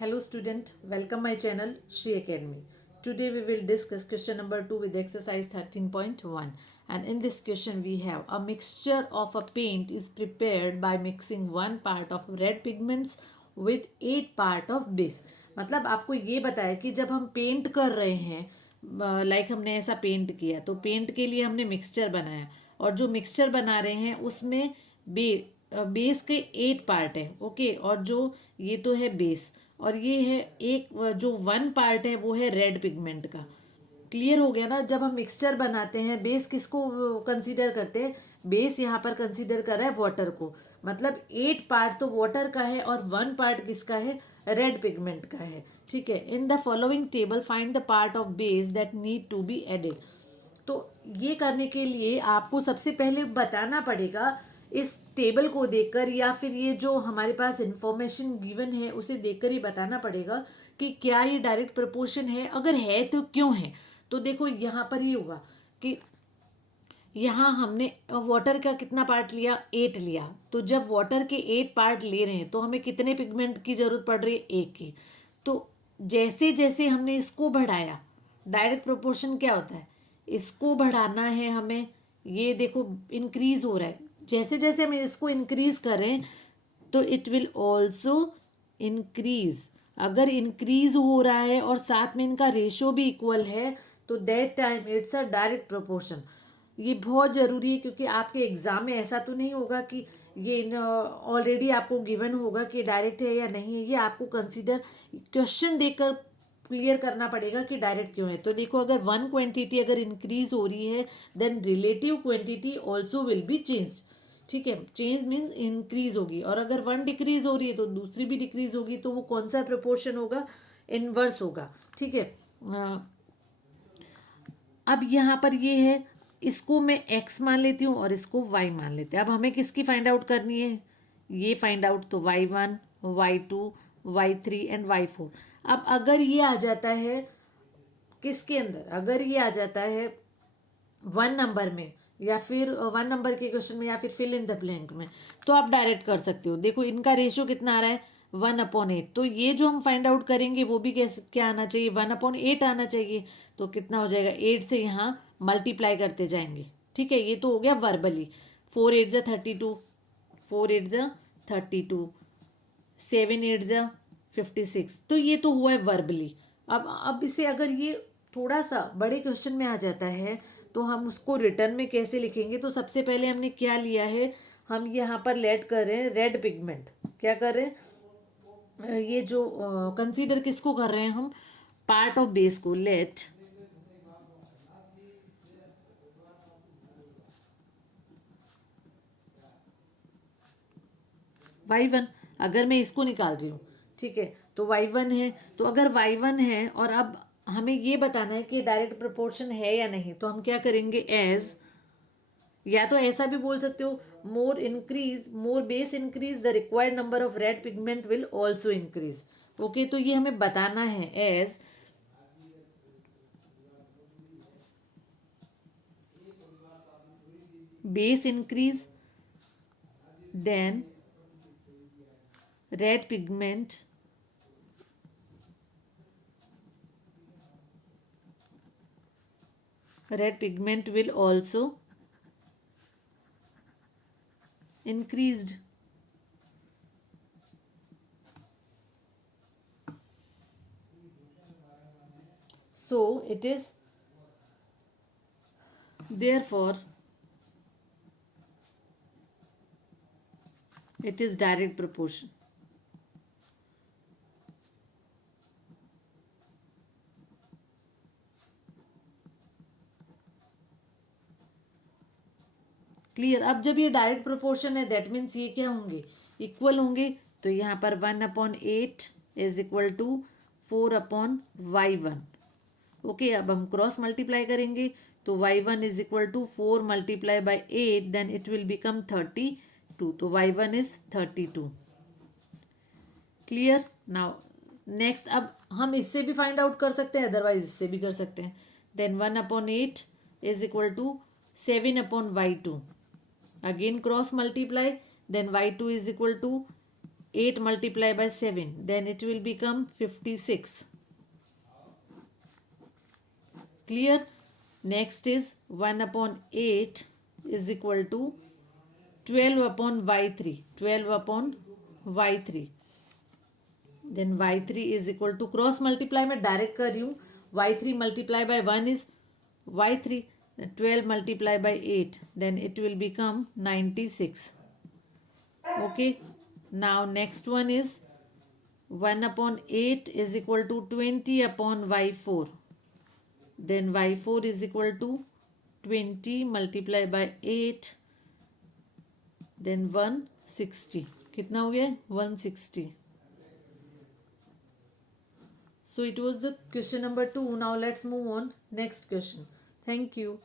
Hello student, welcome my channel Shri Academy. Today we will discuss question number 2 with exercise 13.1, and in this question we have a mixture of a paint is prepared by mixing 1 part of red pigments with 8 part of base. मतलब आपको ये बताया कि जब हम paint कर रहे हैं लाइक हमने ऐसा पेंट किया तो पेंट के लिए हमने मिक्सचर बनाया और जो मिक्सचर बना रहे हैं उसमें बेस के 8 पार्ट है ओके और जो ये तो है बेस और ये है एक जो 1 पार्ट है वो है रेड पिगमेंट का। क्लियर हो गया ना। जब हम मिक्सचर बनाते हैं बेस किसको कंसीडर करते हैं, बेस यहाँ पर कंसीडर कर रहा है वाटर को, मतलब 8 पार्ट तो वाटर का है और 1 पार्ट किसका है, रेड पिगमेंट का है। ठीक है, in the following table find the part of base that need to be added. तो ये करने के लिए आपको सबसे पहले बताना पड़ेगा इस टेबल को देखकर या फिर ये जो हमारे पास इंफॉर्मेशन गिवन है उसे देखकर ही बताना पड़ेगा कि क्या ये डायरेक्ट प्रपोर्शन है, अगर है तो क्यों है। तो देखो यहाँ पर ये होगा कि यहाँ हमने वाटर का कितना पार्ट लिया, 8 लिया। तो जब वाटर के 8 पार्ट ले रहे हैं तो हमें कितने पिगमेंट की जरूरत पड़ रही है, 1 की। तो जैसे जैसे हमने इसको बढ़ाया, डायरेक्ट प्रोपोर्शन क्या होता है, इसको बढ़ाना है हमें, ये देखो इंक्रीज हो रहा है। जैसे जैसे हम इसको इंक्रीज करें तो इट विल ऑल्सो इंक्रीज। अगर इंक्रीज हो रहा है और साथ में इनका रेशो भी इक्वल है तो that time it's a direct proportion. ये बहुत ज़रूरी है क्योंकि आपके एग्जाम में ऐसा तो नहीं होगा कि ये ऑलरेडी आपको गिवन होगा कि डायरेक्ट है या नहीं है। ये आपको कंसीडर क्वेश्चन देखकर क्लियर करना पड़ेगा कि डायरेक्ट क्यों है। तो देखो अगर 1 क्वांटिटी अगर इंक्रीज हो रही है then relative quantity also will be change. ठीक है, चेंज मीन्स इंक्रीज होगी, और अगर 1 डिक्रीज हो रही है तो दूसरी भी डिक्रीज होगी। तो वो कौन सा प्रोपोर्शन होगा, इनवर्स होगा। ठीक है, अब यहाँ पर ये है, इसको मैं x मान लेती हूँ और इसको y मान लेते हैं। अब हमें किसकी फाइंड आउट करनी है, ये फाइंड आउट, तो y1 y2 y3 and y4। अब अगर ये आ जाता है किसके अंदर, अगर ये आ जाता है 1 नंबर में या फिर 1 नंबर के क्वेश्चन में या फिर फिल इन द ब्लैंक में, तो आप डायरेक्ट कर सकते हो। देखो इनका रेशियो कितना आ रहा है, 1/8। तो ये जो हम फाइंड आउट करेंगे वो भी कैसे क्या आना चाहिए, 1/8 आना चाहिए। तो कितना हो जाएगा, 8 से यहाँ मल्टीप्लाई करते जाएंगे। ठीक है, ये तो हो गया वर्बली। 4 8 जा 32, 4 8 जा 32, 7 8 जा 56। तो ये तो हुआ है वर्बली। अब इसे अगर ये थोड़ा सा बड़े क्वेश्चन में आ जाता है तो हम उसको रिटर्न में कैसे लिखेंगे। तो सबसे पहले हमने क्या लिया है, हम यहाँ पर लेट कर रहे हैं रेड पिगमेंट। क्या कर रहे हैं, ये जो कंसीडर किसको कर रहे हैं हम, पार्ट ऑफ बेस को। लेट y1, अगर मैं इसको निकाल रही हूँ, ठीक है, तो y1 है। तो अगर y1 है और अब हमें ये बताना है कि डायरेक्ट प्रोपोर्शन है या नहीं, तो हम क्या करेंगे, एज, या तो ऐसा भी बोल सकते हो, more base increase the required number of red pigment will also increase. Okay, तो ये हमें बताना है as base increase then red pigment will also increased. So it is therefore it is direct proportion. Clear. अब जब ये direct proportion है that means ये क्या होंगे, इक्वल होंगे। तो यहाँ पर 1/8 is equal to 4/y1। Okay, अब हम क्रॉस मल्टीप्लाई करेंगे तो y1 is equal to 4 multiply by 8 then it will become 32। तो y1 is 32। Clear. Now next, अब हम इससे भी फाइंड आउट कर सकते हैं, अदरवाइज इससे भी कर सकते हैं। Then 1/8 is equal to 7/y2। Again cross multiply, then y2 is equal to 8 multiplied by 7, then it will become 56. Clear? Next is 1 upon 8 is equal to 12 upon y3. 12 upon y3. Then y3 is equal to cross multiply में direct कर रही हूँ. y3 multiply by 1 is y3. 12 multiply by 8, then it will become 96. Okay. Now next one is 1 upon 8 is equal to 20 upon y4. Then y4 is equal to 20 multiplied by 8, then 160. कितना हो गया? 160. So it was the question number 2. Now let's move on next question. Thank you.